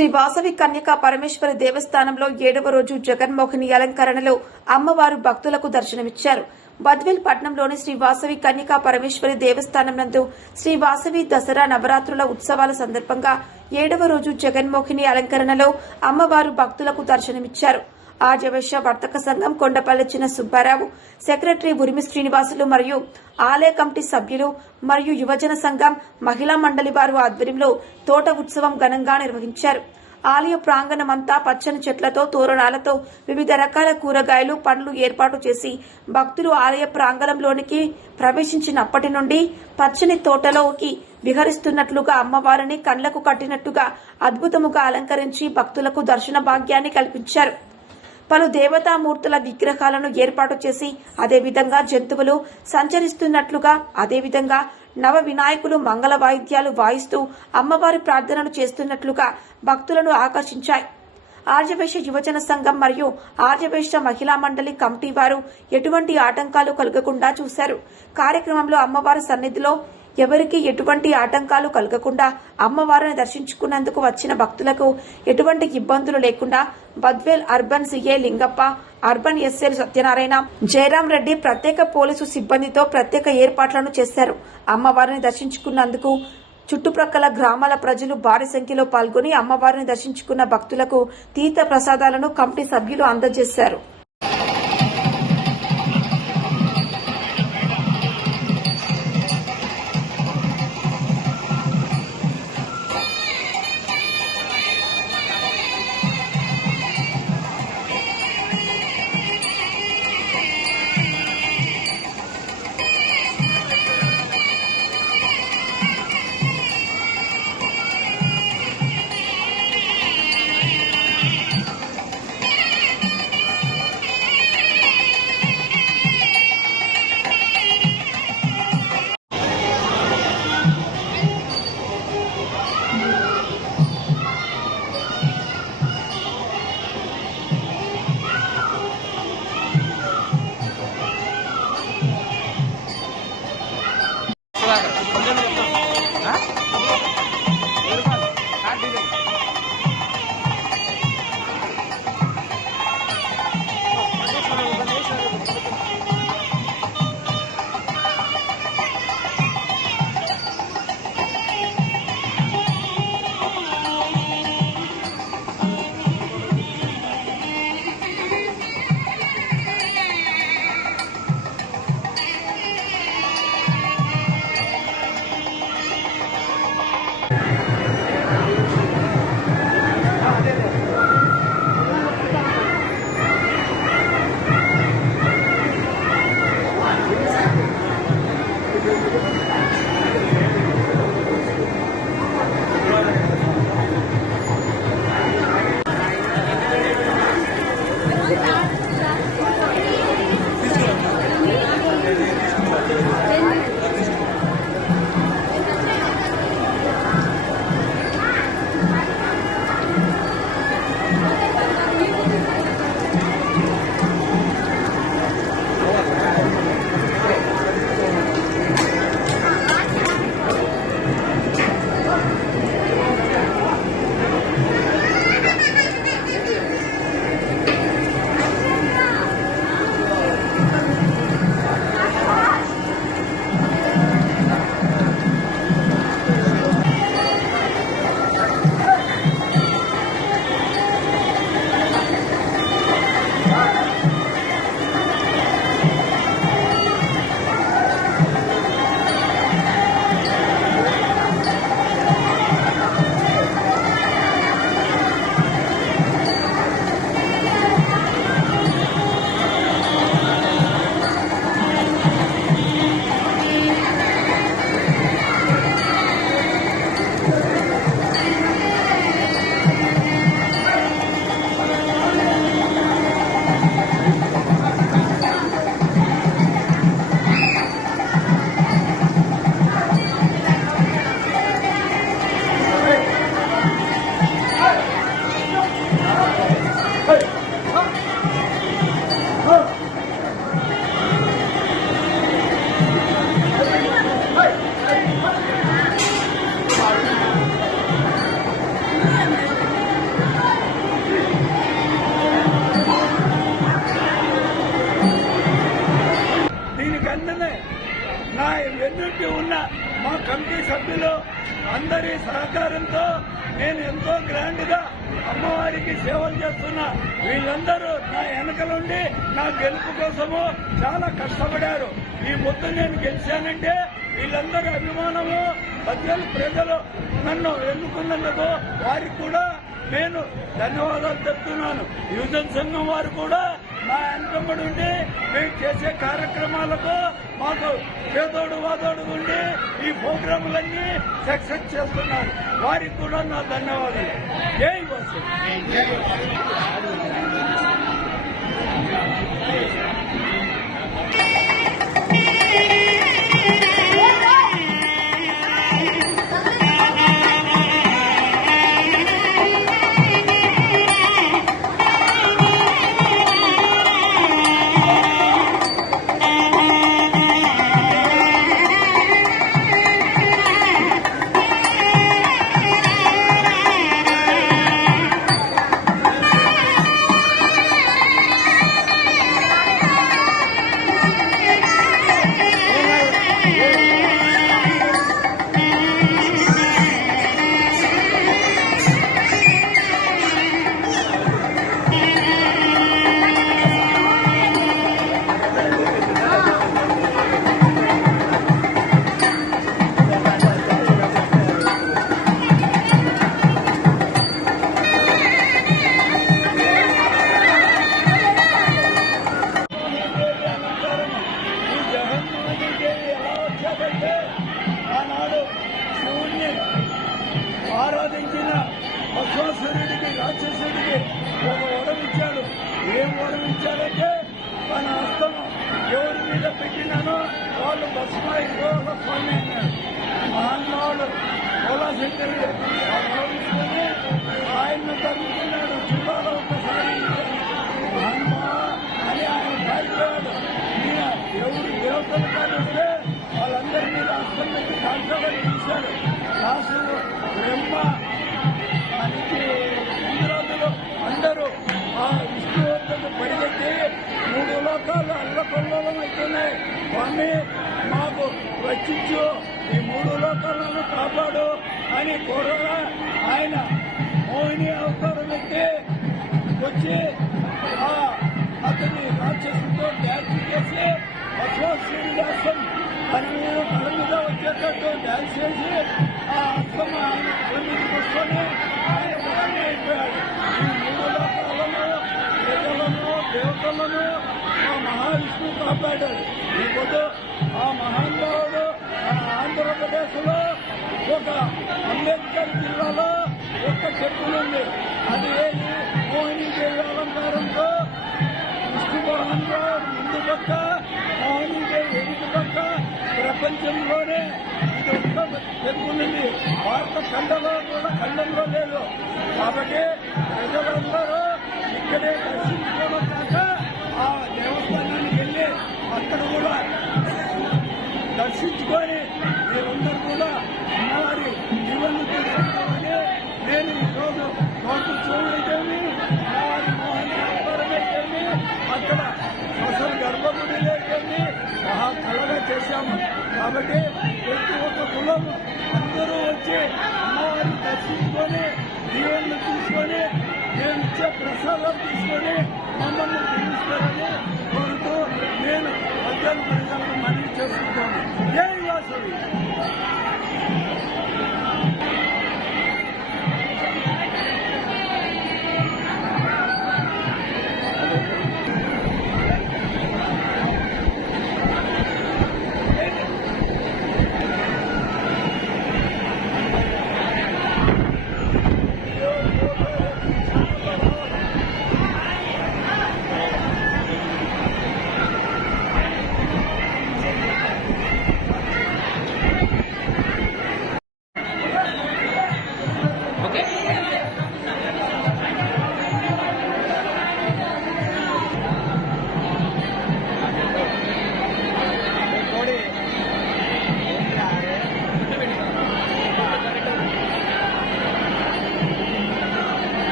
శ్రీ వాసవి కన్యకా పరమేశ్వరి దేవస్థానంలో 7వ రోజు జగన్మోహిని అలంకరణలో అమ్మవారు భక్తులకు దర్శనమిచ్చారు. బద్వేల్ పట్టణంలోని శ్రీ వాసవి కన్యకా పరమేశ్వరి దేవస్థానం నందు శ్రీ వాసవి దసరా నవరాత్రుల ఉత్సవాల సందర్భంగా 7వ రోజు జగన్మోహిని అలంకరణలో అమ్మవారు భక్తులకు దర్శనమిచ్చారు. ఆర్యవైశ్య వర్తక సంఘం కొండపల్లి చిన్న సుబ్బారావు, సెక్రటరీ ఉరిమి శ్రీనివాసులు మరియు ఆలయ కమిటీ సభ్యులు మరియు యువజన సంఘం మహిళా మండలి వారు ఆధ్వర్యంలో తోట ఉత్సవం ఘనంగా నిర్వహించారు. ఆలయ ప్రాంగణమంతా పచ్చని చెట్లతో, తోరణాలతో, వివిధ రకాల కూరగాయలు, పండ్లు ఏర్పాటు చేసి భక్తులు ఆలయ ప్రాంగణంలోనికి ప్రవేశించినప్పటి నుండి పచ్చని తోటలోకి విహరిస్తున్నట్లుగా అమ్మవారిని కళ్లకు కట్టినట్టుగా అద్భుతముగా అలంకరించి భక్తులకు దర్శన భాగ్యాన్ని కల్పించారు. పలు దేవతామూర్తుల విగ్రహాలను ఏర్పాటు చేసి అదేవిధంగా జంతువులు సంచరిస్తున్నట్లుగా, అదేవిధంగా నవ వినాయకులు మంగళ వాయిద్యాలు వాయిస్తూ అమ్మవారి ప్రార్థనలు చేస్తున్నట్లుగా భక్తులను ఆకర్షించాయి. ఆర్యవైశ్య యువజన సంఘం మరియు ఆర్యవైశ్య మహిళా మండలి కమిటీ వారు ఎటువంటి ఆటంకాలు కలగకుండా చూశారు. కార్యక్రమంలో అమ్మవారి సన్నిధిలో ఎవరికి ఎటువంటి ఆటంకాలు కలగకుండా అమ్మవారిని దర్శించుకున్నందుకు వచ్చిన భక్తులకు ఎటువంటి ఇబ్బందులు లేకుండా Badvel urban CI Lingappa, urban SI Satyanarayana, Jayaram Reddy ప్రత్యేక పోలీసు సిబ్బందితో ప్రత్యేక ఏర్పాట్లను చేశారు. అమ్మవారిని దర్శించుకున్నందుకు చుట్టుప్రక్కల గ్రామాల ప్రజలు భారీ సంఖ్యలో పాల్గొని అమ్మవారిని దర్శించుకున్న భక్తులకు తీర్థ ప్రసాదాలను కమిటీ సభ్యులు అందజేశారు. వెంటనే నా వెన్నుంటి ఉన్న మా కమిటీ సభ్యులు అందరి సహకారంతో నేను ఎంతో గ్రాండ్ గా అమ్మవారికి సేవలు చేస్తున్నా. వీళ్ళందరూ నా వెనకలుండి నా గెలుపు కోసము చాలా కష్టపడారు. ఈ పొద్దు నేను గెలిచానంటే వీళ్ళందరూ అభిమానము, ప్రజలు నన్ను ఎన్నుకున్నందుకు వారికి కూడా నేను ధన్యవాదాలు చెప్తున్నాను. యువజన సంఘం వారు కూడా నా వెనకబడి ఉండి మేము చేసే కార్యక్రమాలకు మాకు చేదోడు వాదోడు ఉండి ఈ ప్రోగ్రాములన్నీ సక్సెస్ చేస్తున్నారు. వారికి కూడా నా ధన్యవాదాలు. జై వాసు. ఆనాడు శివుణ్ణి ఆరాధించిన భస్మాసురుడికి, రాక్షసుడికి ఒక వరం ఇచ్చాడు. ఏం వరం ఇచ్చాడంటే తన హస్తం ఎవరి మీద పెట్టినానో వాళ్ళు భస్మైపోయి స్వామి అన్నాడు. మహానుభావుడు కోలాశంకరుడు ఆ వరం తీసుకొని ఆయన్ను తగ్గుతున్నాడు. జిల్లాలో ఒకసారి అని ఆయన పారిపోయాడు. ఈయన ఎవరు దేవతలు కానిస్తే వాళ్ళందరినీ రాష్ట్రం నుంచి కాల్చడం చూశాడు. రాసులు బ్రహ్మ అనికి ఇంద్రాదులు అందరూ ఆ విష్ణువర్ధను పరిగెత్తి 3 లోకాలు అల్లకొల్లోలం అవుతున్నాయి. స్వామి మాకు రక్షించు, ఈ 3 లోకాలను కాపాడు అని కోరగా ఆయన మోహిని అవతారం ఎత్తి వచ్చి అతని రాక్షసుతో డ్యాన్స్ చేసి భస్మాసురుడి హస్తం తల మీద వచ్చేటట్టు డ్యాన్స్ చేసి ఆ హస్తం ఆయన తొమ్మిదికి వస్తూనే ఆయన ప్రాణం అయిపోయాడు. ఈ 3 లోకాలను, ప్రజలను, దేవతలను ఆ మహావిష్ణువు కాపాడాడు. ఈ పొద్దు ఆ మహానుభావుడు ఆంధ్రప్రదేశ్ లో ఒక అంబేద్కర్ జిల్లాలో ఒక టెంపుల్ ఉంది. అది మోహినీదేవి అలంకారంతో విష్ణుమోహన్లో ముందు పక్క, మోహినీదేవి వెనుక పక్క ప్రపంచంలోనే ఇది ఒక్క టెంపుల్ ఉంది. భారత ఖండంలో లేదు. కాబట్టి ప్రజలందరూ ఇక్కడే దర్శించుకోవడం కాక ఆ దేవస్థానానికి వెళ్ళి అక్కడ కూడా దర్శించుకొని మీరందరూ కూడా అమ్మవారి జీవన్ని తీసుకుంటామని నేను ఈరోజు మాకు చూడటేమి అమ్మవారి మోహన్ అవతారమైతేమి అక్కడ అసలు గర్భగుడి లేకేమి మహా కళగా చేశాము. కాబట్టి ప్రతి ఒక్క కులం అందరూ వచ్చి అమ్మవారిని దర్శించుకొని జీవన్ని తీసుకొని నేను ఇచ్చే ప్రసాదం తీసుకొని మమ్మల్ని దీవిస్తారని కోరుతూ నేను మధ్యాహ్నం ప్రజలకు మనవి చేసుకుంటాను. జై వాసవి.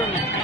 జరుగుతున్నాయి.